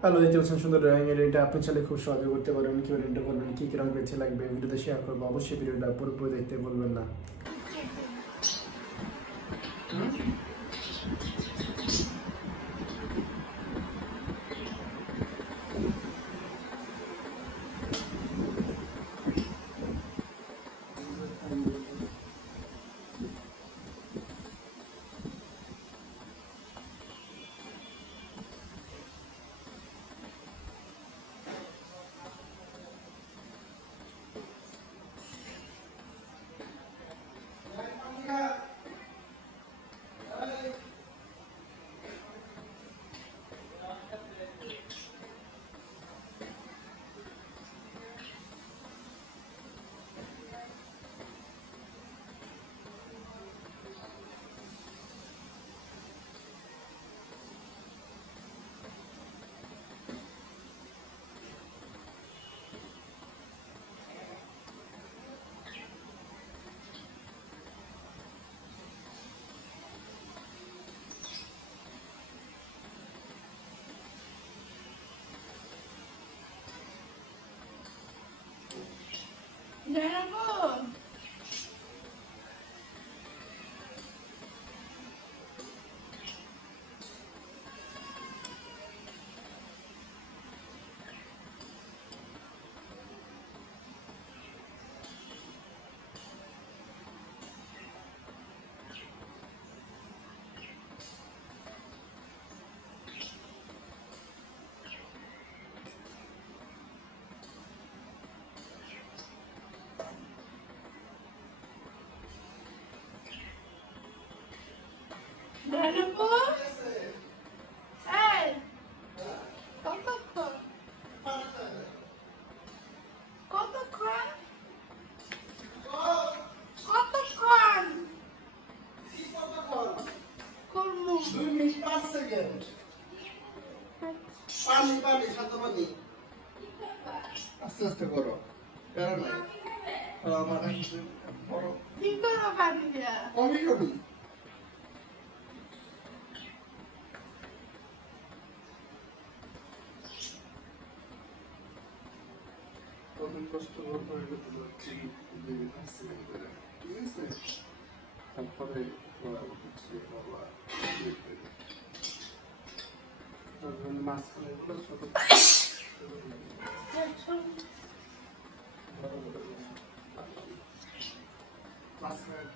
Hello, দেখতে পাচ্ছেন সুন্দর ড্রয়িং এর এটা আপনি চাইলে খুব সহজে করতে পারেন। কিভাবে এটা করবেন, কি কি রং বেছে লাগবে ভিডিওতে শেয়ার করবো। অবশ্যই ভিডিওটা পুরোপুরি দেখতে ভুলবেন না। পানি সাদা পানি আস্তে আস্তে করো, আমার কমই কবি কষ্ট তারপরে মাঝখানে ছোট মাঝখানে